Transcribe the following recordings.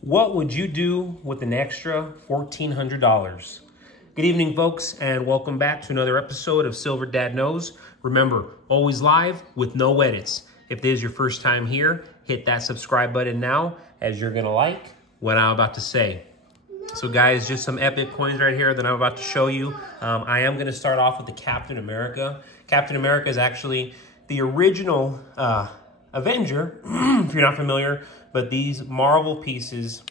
What would you do with an extra $1,400? Good evening, folks, and welcome back to another episode of Silver Dad Knows. Remember, always live with no edits. If this is your first time here, hit that subscribe button now, as you're gonna like what I'm about to say. So guys, just some epic coins right here that I'm about to show you. I am gonna start off with the Captain America. Captain America is actually the original Avenger, if you're not familiar, but these Marvel pieces,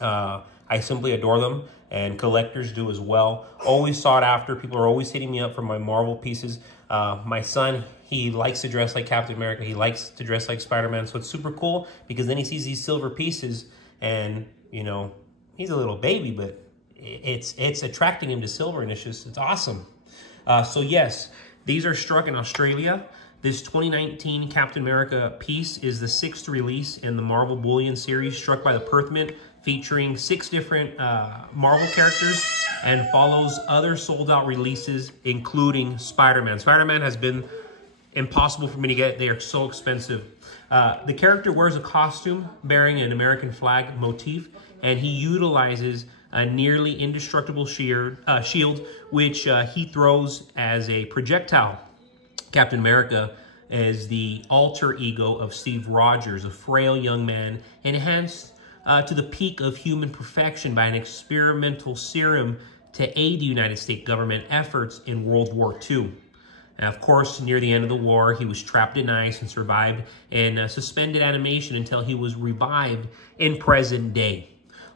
I simply adore them, and collectors do as well. Always sought after. People are always hitting me up for my Marvel pieces. My son, he likes to dress like Captain America. He likes to dress like Spider-Man, so it's super cool because then he sees these silver pieces and, you know, he's a little baby, but it's attracting him to silver, and it's awesome. So yes, these are struck in Australia. This 2019 Captain America piece is the 6th release in the Marvel Bullion series, struck by the Perth Mint, featuring 6 different Marvel characters and follows other sold-out releases, including Spider-Man. Spider-Man has been impossible for me to get. They are so expensive. The character wears a costume bearing an American flag motif, and he utilizes a nearly indestructible shield, which he throws as a projectile. Captain America is the alter ego of Steve Rogers, a frail young man enhanced to the peak of human perfection by an experimental serum to aid the United States government efforts in World War II. And of course, near the end of the war, he was trapped in ice and survived in suspended animation until he was revived in present day.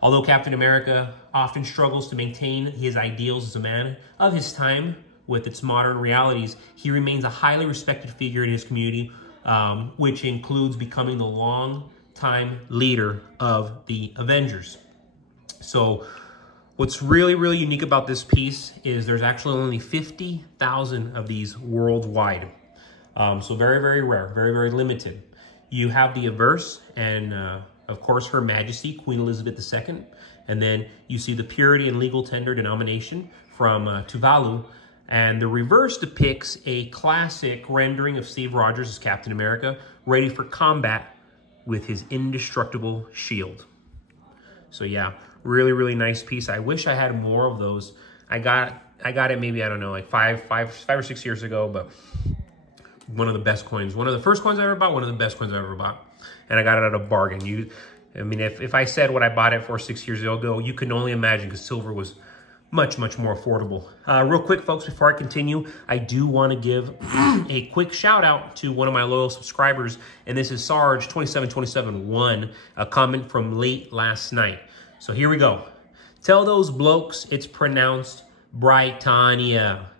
Although Captain America often struggles to maintain his ideals as a man of his time with its modern realities, he remains a highly respected figure in his community, which includes becoming the long-time leader of the Avengers. So what's really, really unique about this piece is there's actually only 50,000 of these worldwide. So very, very rare, very, very limited. You have the Averse and, of course, Her Majesty, Queen Elizabeth II. And then you see the Purity and Legal Tender denomination from Tuvalu. And the reverse depicts a classic rendering of Steve Rogers as Captain America, ready for combat with his indestructible shield. So yeah, really, really nice piece. I wish I had more of those. I got it maybe, I don't know, like five or 6 years ago, but one of the best coins. One of the first coins I ever bought, one of the best coins I ever bought. And I got it at a bargain. I mean, if I said what I bought it for 6 years ago, you can only imagine, because silver was much, much more affordable. Real quick, folks, before I continue, I do want to give a quick shout out to one of my loyal subscribers, and this is Sarge27271, a comment from late last night. So here we go. Tell those blokes it's pronounced Britannia.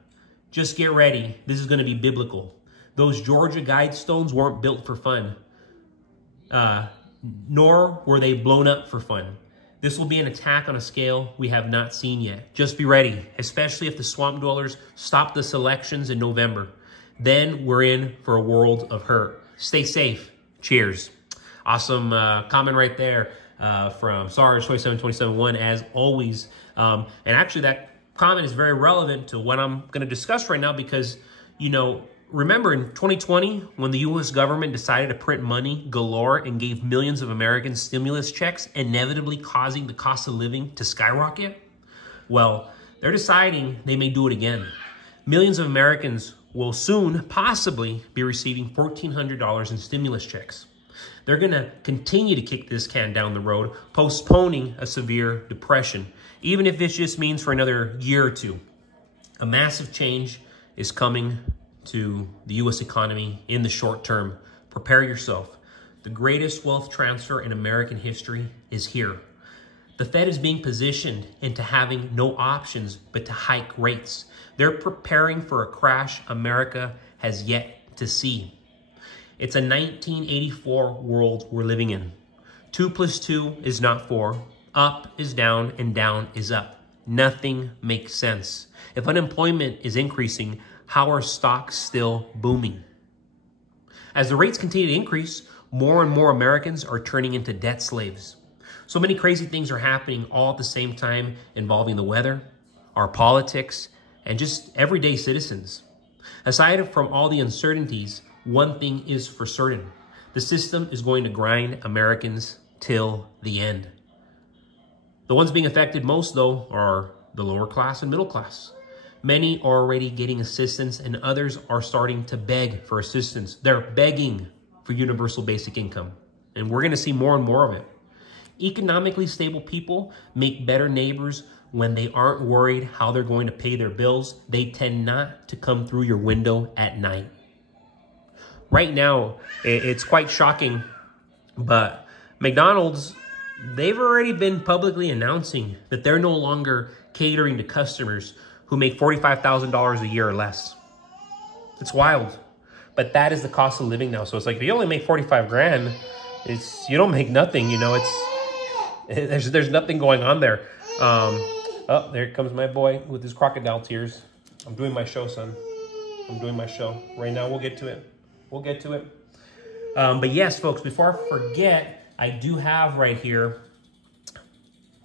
Just get ready. This is going to be biblical. Those Georgia Guidestones weren't built for fun, nor were they blown up for fun. This will be an attack on a scale we have not seen yet. Just be ready, especially if the Swamp Dwellers stop the selections in November. Then we're in for a world of hurt. Stay safe. Cheers. Awesome comment right there from Sarge27271, as always. And actually, that comment is very relevant to what I'm going to discuss right now because, you know, remember in 2020, when the U.S. government decided to print money galore and gave millions of Americans stimulus checks, inevitably causing the cost of living to skyrocket? Well, they're deciding they may do it again. Millions of Americans will soon possibly be receiving $1,400 in stimulus checks. They're going to continue to kick this can down the road, postponing a severe depression, even if it just means for another year or two. A massive change is coming to the U.S. economy in the short term. Prepare yourself. The greatest wealth transfer in American history is here. The Fed is being positioned into having no options but to hike rates. They're preparing for a crash America has yet to see. It's a 1984 world we're living in. 2 + 2 is not 4. Up is down and down is up. Nothing makes sense. If unemployment is increasing, how are stocks still booming? As the rates continue to increase, more and more Americans are turning into debt slaves. So many crazy things are happening all at the same time, involving the weather, our politics, and just everyday citizens. Aside from all the uncertainties, one thing is for certain. The system is going to grind Americans till the end. The ones being affected most, though, are the lower class and middle class. Many are already getting assistance, and others are starting to beg for assistance. They're begging for universal basic income, and we're going to see more and more of it. Economically stable people make better neighbors when they aren't worried how they're going to pay their bills. They tend not to come through your window at night. Right now, it's quite shocking, but McDonald's, they've already been publicly announcing that they're no longer catering to customers who make $45,000 a year or less. It's wild, but that is the cost of living now. So it's like, if you only make 45 grand, you don't make nothing, you know, there's nothing going on there. Oh, there comes my boy with his crocodile tears. I'm doing my show, son. I'm doing my show. Right now, we'll get to it. We'll get to it. But yes, folks, before I forget, I do have right here.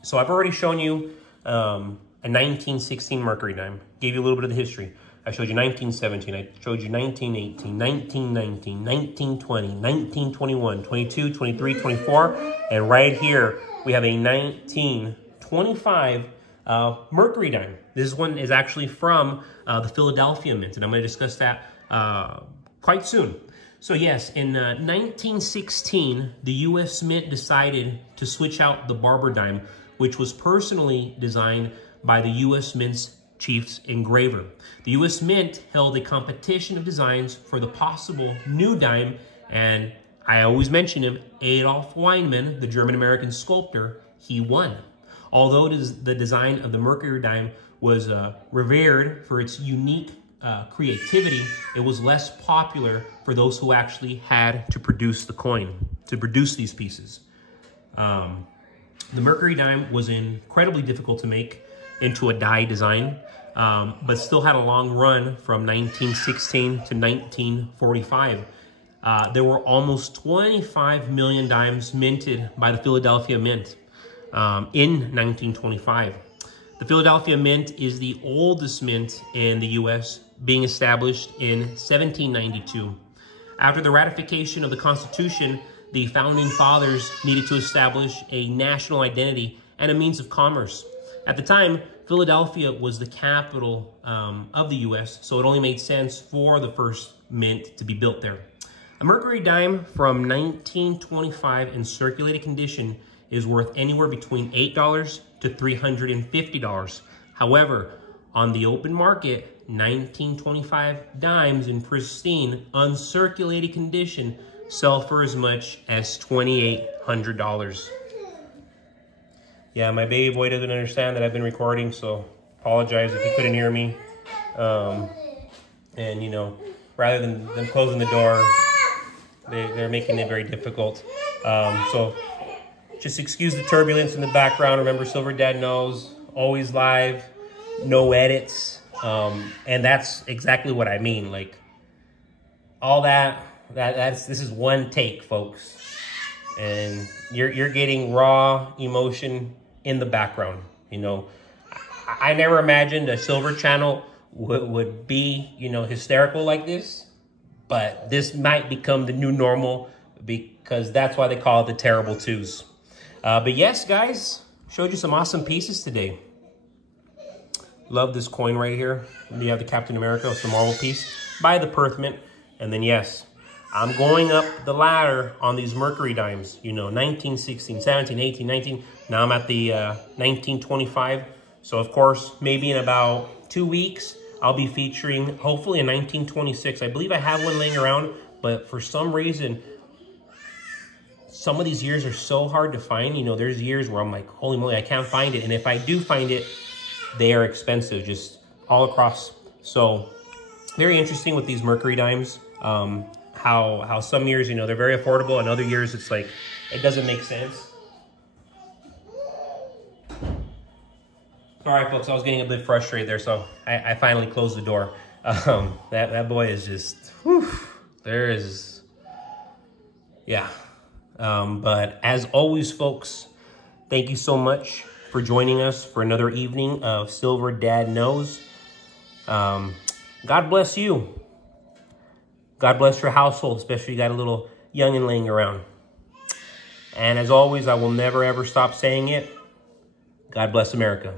So I've already shown you a 1916 Mercury dime. Gave you a little bit of the history. I showed you 1917. I showed you 1918, 1919, 1920, 1921, 22, 23, 24. And right here, we have a 1925 Mercury dime. This one is actually from the Philadelphia Mint, and I'm going to discuss that quite soon. So yes, in 1916, the U.S. Mint decided to switch out the Barber dime, which was personally designed by the U.S. Mint's chief's engraver. The U.S. Mint held a competition of designs for the possible new dime, and I always mention him, Adolf Weinmann, the German-American sculptor, he won. Although the design of the Mercury dime was revered for its unique creativity, it was less popular for those who actually had to produce the coin, to produce these pieces. The Mercury dime was incredibly difficult to make into a die design, but still had a long run from 1916 to 1945. There were almost 25 million dimes minted by the Philadelphia Mint in 1925. The Philadelphia Mint is the oldest mint in the U.S., being established in 1792. After the ratification of the Constitution, the Founding Fathers needed to establish a national identity and a means of commerce. At the time, Philadelphia was the capital of the U.S., so it only made sense for the first mint to be built there. A Mercury dime from 1925 in circulated condition is worth anywhere between $8 to $350. However, on the open market, 1925 dimes in pristine, uncirculated condition sell for as much as $2,800. Yeah, my baby boy doesn't understand that I've been recording, so apologize if you couldn't hear me. And, you know, rather than them closing the door, they're making it very difficult. So just excuse the turbulence in the background. Remember, Silver Dad Knows, always live, no edits. And that's exactly what I mean. Like, all this is one take, folks. And you're getting raw emotion in the background. You know, I never imagined a Silver channel would be, you know, hysterical like this. But this might become the new normal, because that's why they call it the Terrible Twos. But yes, guys, showed you some awesome pieces today. Love this coin right here. You have the Captain America, it's the Marvel piece by the Perth Mint. And then yes, I'm going up the ladder on these Mercury dimes. You know, 1916, 17, 18, 19. Now I'm at the 1925. So of course, maybe in about 2 weeks, I'll be featuring hopefully a 1926. I believe I have one laying around, but for some reason, some of these years are so hard to find. You know, there's years where I'm like, holy moly, I can't find it. And if I do find it, they are expensive, just all across. So very interesting with these Mercury dimes. How some years, you know, they're very affordable, and other years it's like, it doesn't make sense. All right, folks, I was getting a bit frustrated there, so I finally closed the door. That boy is just, whew, there is, yeah. But as always, folks, thank you so much for joining us for another evening of Silver Dad Knows. God bless you. God bless your household, especially if you got a little youngin' laying around. And as always, I will never, ever stop saying it. God bless America.